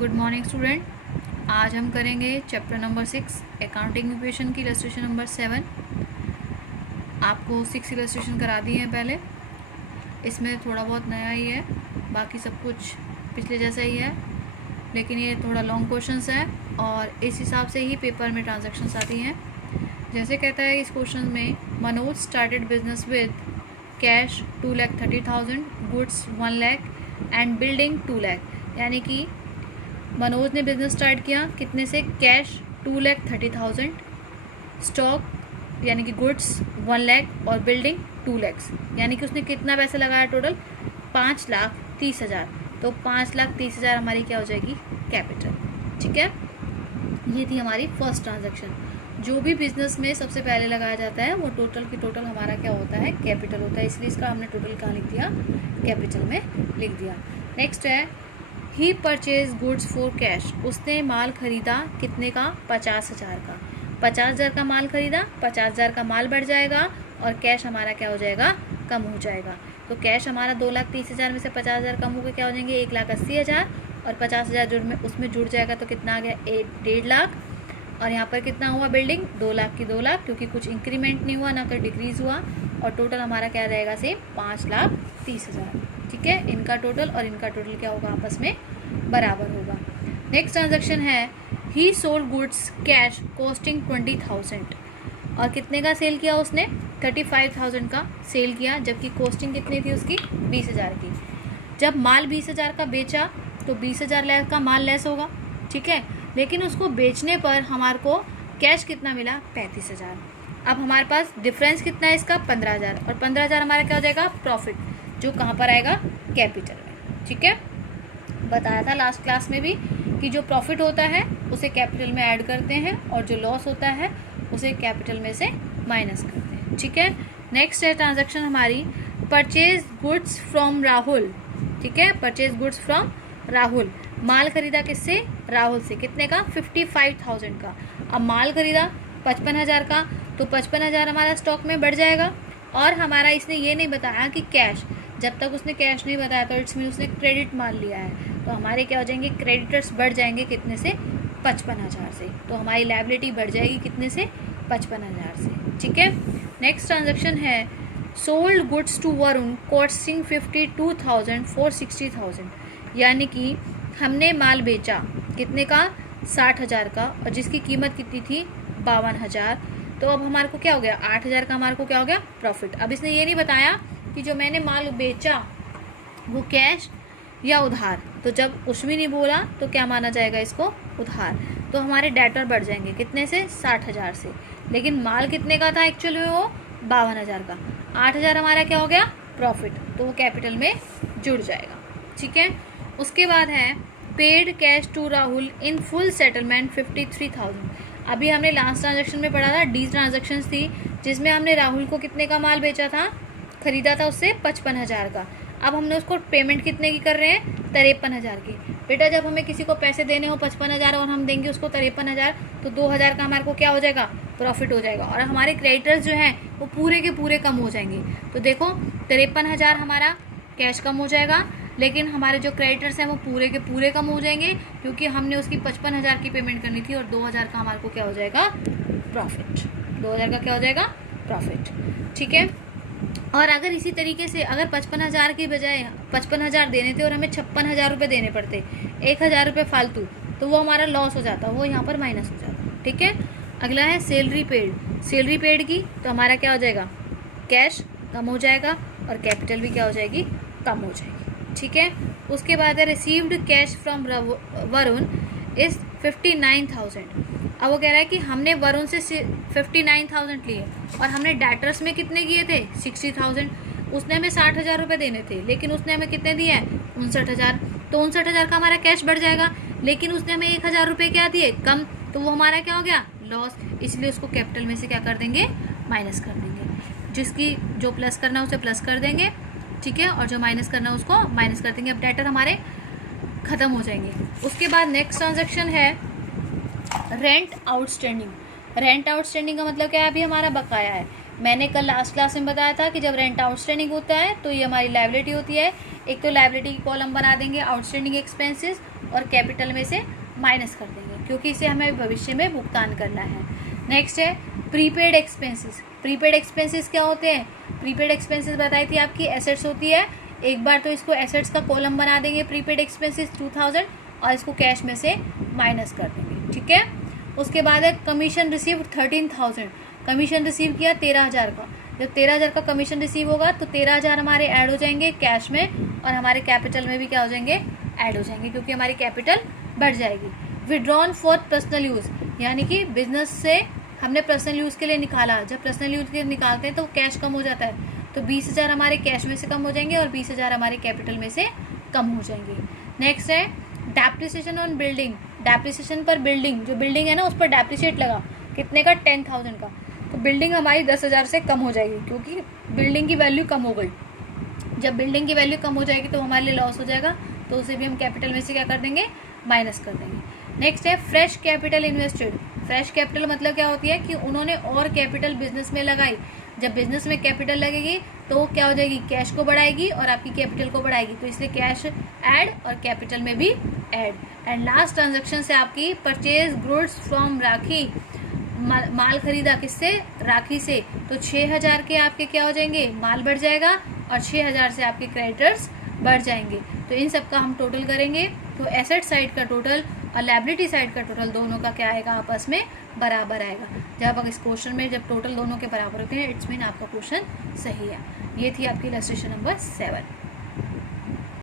Good morning student. आज हम करेंगे चैप्टर नंबर 6 अकाउंटिंग इक्वेशन की इलस्ट्रेशन नंबर 7। आपको 6 इलस्ट्रेशन करा दिए हैं पहले। इसमें थोड़ा बहुत नया ही है, बाकी सब कुछ पिछले जैसा ही है, लेकिन ये थोड़ा लॉन्ग क्वेश्चंस है और इस हिसाब से ही पेपर में ट्रांजैक्शंस आती हैं। जैसे कहता है इस क्वेश्चन में, Manoj started business with cash 2,30,000, goods 1 lakh and building 2 lakh. यानी कि मनोज ने बिज़नेस स्टार्ट किया कितने से? कैश 2,30,000, स्टॉक यानी कि गुड्स 1 लाख और बिल्डिंग 2 लाख। यानी कि उसने कितना पैसा लगाया टोटल? 5,30,000। तो 5,30,000 हमारी क्या हो जाएगी? कैपिटल। ठीक है, ये थी हमारी फर्स्ट ट्रांजैक्शन। जो भी बिजनेस में सबसे पहले लगाया जाता है वो टोटल की टोटल हमारा क्या होता है? कैपिटल होता है। इसलिए इसका हमने टोटल कहाँ लिख दिया? कैपिटल में लिख दिया। नेक्स्ट है ही परचेज गुड्स फॉर कैश। उसने माल खरीदा कितने का? 50,000 का। 50,000 का माल खरीदा, 50,000 का माल बढ़ जाएगा और कैश हमारा क्या हो जाएगा? कम हो जाएगा। तो कैश हमारा 2,30,000 में से 50,000 कम होकर क्या हो जाएंगे? 1,80,000 और 50,000 जुड़ में उसमें जुड़ जाएगा तो कितना आ गया? 1.5 लाख। और यहाँ पर कितना हुआ? बिल्डिंग 2 लाख की 2 लाख, क्योंकि कुछ इंक्रीमेंट नहीं हुआ ना कोई डिक्रीज हुआ। और टोटल हमारा क्या रहेगा? सेम 5,30,000। ठीक है, इनका टोटल और इनका टोटल क्या होगा? आपस में बराबर होगा। नेक्स्ट ट्रांजैक्शन है ही सोल्ड गुड्स कैश कॉस्टिंग 20,000। और कितने का सेल किया उसने? 35,000 का सेल किया, जबकि कॉस्टिंग कितनी थी उसकी? 20,000 की। जब माल 20,000 का बेचा तो 20,000 का माल लेस होगा। ठीक है, लेकिन उसको बेचने पर हमारे को कैश कितना मिला? 35,000। अब हमारे पास डिफरेंस कितना है इसका? 15,000। और 15,000 हमारा क्या हो जाएगा? प्रॉफिट, जो कहाँ पर आएगा? कैपिटल में। ठीक है, बताया था लास्ट क्लास में भी कि जो प्रॉफिट होता है उसे कैपिटल में ऐड करते हैं और जो लॉस होता है उसे कैपिटल में से माइनस करते हैं। ठीक है, नेक्स्ट है ट्रांजैक्शन हमारी परचेज गुड्स फ्रॉम राहुल। ठीक है, परचेज गुड्स फ्रॉम राहुल। माल खरीदा किससे? राहुल से। कितने का? 55,000 का। अब माल खरीदा 55,000 का, तो 55,000 हमारा स्टॉक में बढ़ जाएगा। और हमारा इसने ये नहीं बताया कि कैश, जब तक उसने कैश नहीं बताया तो इट्स मीन उसने क्रेडिट माल लिया है, तो हमारे क्या हो जाएंगे? क्रेडिटर्स बढ़ जाएंगे कितने से? 55,000 से। तो हमारी लायबिलिटी बढ़ जाएगी कितने से? 55,000 से। ठीक है, नेक्स्ट ट्रांजैक्शन है sold goods to Varun costing 52,000 for 60,000। यानी कि हमने माल बेचा कितने का? 60,000 का, और जिसकी कीमत कितनी थी? 52,000। तो अब हमारे को क्या हो गया? 8,000 का हमारे को क्या हो गया? प्रॉफिट। अब इसने ये नहीं बताया कि जो मैंने माल बेचा वो कैश या उधार। तो जब कुछ भी नहीं बोला तो क्या माना जाएगा इसको? उधार। तो हमारे डेटर बढ़ जाएंगे कितने से? 60,000 से। लेकिन माल कितने का था एक्चुअली में? वो 52,000 का। 8,000 हमारा क्या हो गया? प्रॉफिट, तो वो कैपिटल में जुड़ जाएगा। ठीक है, उसके बाद है paid cash to Rahul in full settlement 53,000। अभी हमने लास्ट ट्रांजेक्शन में पढ़ा था, डी ट्रांजेक्शन थी जिसमें हमने राहुल को कितने का माल बेचा था? खरीदा था उससे 55,000 का। अब हमने उसको पेमेंट कितने की कर रहे हैं? 53,000 की। बेटा जब हमें किसी को पैसे देने हो 55,000 और हम देंगे उसको 53,000, तो 2,000 का हमारे को क्या हो जाएगा? प्रॉफिट हो जाएगा। और हमारे क्रेडिटर्स जो हैं वो पूरे के पूरे कम हो जाएंगे। तो देखो 53,000 हमारा कैश कम हो जाएगा, लेकिन हमारे जो क्रेडिटर्स हैं वो पूरे के पूरे कम हो जाएंगे, क्योंकि हमने उसकी 55,000 की पेमेंट करनी थी और 2,000 का हमारे को क्या हो जाएगा? प्रॉफिट। 2,000 का क्या हो जाएगा? प्रॉफिट। ठीक है, और अगर इसी तरीके से अगर 55,000 की बजाय 55,000 देने थे और हमें 56,000 रुपये देने पड़ते, 1,000 रुपये फालतू, तो वो हमारा लॉस हो जाता, वो यहाँ पर माइनस हो जाता। ठीक है, अगला है सैलरी पेड। सैलरी पेड की तो हमारा क्या हो जाएगा? कैश कम हो जाएगा और कैपिटल भी क्या हो जाएगी? कम हो जाएगी। ठीक है, उसके बाद है received cash from Varun is 59,000। अब वो कह रहा है कि हमने वरुण से 59,000 लिए और हमने डेटर्स में कितने किए थे? 60,000। उसने हमें 60,000 रुपये देने थे, लेकिन उसने हमें कितने दिए हैं? 59,000। तो 59,000 का हमारा कैश बढ़ जाएगा, लेकिन उसने हमें 1,000 रुपये क्या दिए? कम। तो वो हमारा क्या हो गया? लॉस। इसलिए उसको कैपिटल में से क्या कर देंगे? माइनस कर देंगे। जिसकी जो प्लस करना है उसे प्लस कर देंगे। ठीक है, और जो माइनस करना है उसको माइनस कर देंगे। अब डेटर हमारे खत्म हो जाएंगे। उसके बाद नेक्स्ट ट्रांजैक्शन है रेंट आउटस्टैंडिंग। रेंट आउटस्टैंडिंग का मतलब क्या है? अभी हमारा बकाया है। मैंने कल लास्ट क्लास में बताया था कि जब रेंट आउटस्टैंडिंग होता है तो ये हमारी लायबिलिटी होती है। एक तो लायबिलिटी की कॉलम बना देंगे आउटस्टैंडिंग एक्सपेंसेस, और कैपिटल में से माइनस कर देंगे, क्योंकि इसे हमें भविष्य में भुगतान करना है। नेक्स्ट है प्रीपेड एक्सपेंसेस। प्रीपेड एक्सपेंसेस क्या होते हैं? प्रीपेड एक्सपेंसेस बताई थी आपकी एसेट्स होती है। एक बार तो इसको एसेट्स का कॉलम बना देंगे प्रीपेड एक्सपेंसेस 2000 और इसको कैश में से माइनस कर देंगे, ठीक है। उसके बाद है कमीशन रिसीव 13,000। कमीशन रिसीव किया 13,000 का। जब 13,000 का कमीशन रिसीव होगा तो 13,000 हमारे ऐड हो जाएंगे कैश में और हमारे कैपिटल में भी क्या हो जाएंगे? ऐड हो जाएंगे, क्योंकि हमारी कैपिटल बढ़ जाएगी। विड्रॉन फॉर पर्सनल यूज़, यानी कि बिजनेस से हमने पर्सनल यूज़ के लिए निकाला। जब पर्सनल यूज़ के लिए निकालते हैं तो कैश कम हो जाता है, तो 20,000 हमारे कैश में से कम हो जाएंगे और 20,000 हमारे कैपिटल में से कम हो जाएंगे। नेक्स्ट है डेप्रिसिएशन ऑन बिल्डिंग। डेप्रिसिएशन पर बिल्डिंग, जो बिल्डिंग है ना उस पर डेप्रिसिएट लगा, कितने का? 10,000 का। तो बिल्डिंग हमारी 10,000 से कम हो जाएगी, क्योंकि बिल्डिंग की वैल्यू कम हो गई। जब बिल्डिंग की वैल्यू कम हो जाएगी तो हमारे लिए लॉस हो जाएगा, तो उसे भी हम कैपिटल में से क्या कर देंगे? माइनस कर देंगे। नेक्स्ट है fresh capital invested. Fresh capital मतलब क्या होती है कि उन्होंने और कैपिटल बिजनेस में लगाई। जब बिजनेस में कैपिटल लगेगी तो वो क्या हो जाएगी? कैश को बढ़ाएगी और आपकी कैपिटल को बढ़ाएगी, तो इसलिए कैश ऐड और कैपिटल में भी ऐड। एंड लास्ट ट्रांजेक्शन से आपकी परचेज गुड्स फ्रॉम राखी, माल खरीदा किससे? राखी से। तो 6,000 के आपके क्या हो जाएंगे? माल बढ़ जाएगा और 6,000 से आपके क्रेडिटर्स बढ़ जाएंगे। तो इन सब का हम टोटल करेंगे तो एसेट साइड का टोटल और लायबिलिटी साइड का टोटल दोनों का क्या आएगा? आपस में बराबर आएगा। जब अगर इस क्वेश्चन में जब टोटल दोनों के बराबर होते हैं इट्स मीन आपका क्वेश्चन सही है। ये थी आपकी इलस्ट्रेशन नंबर 7।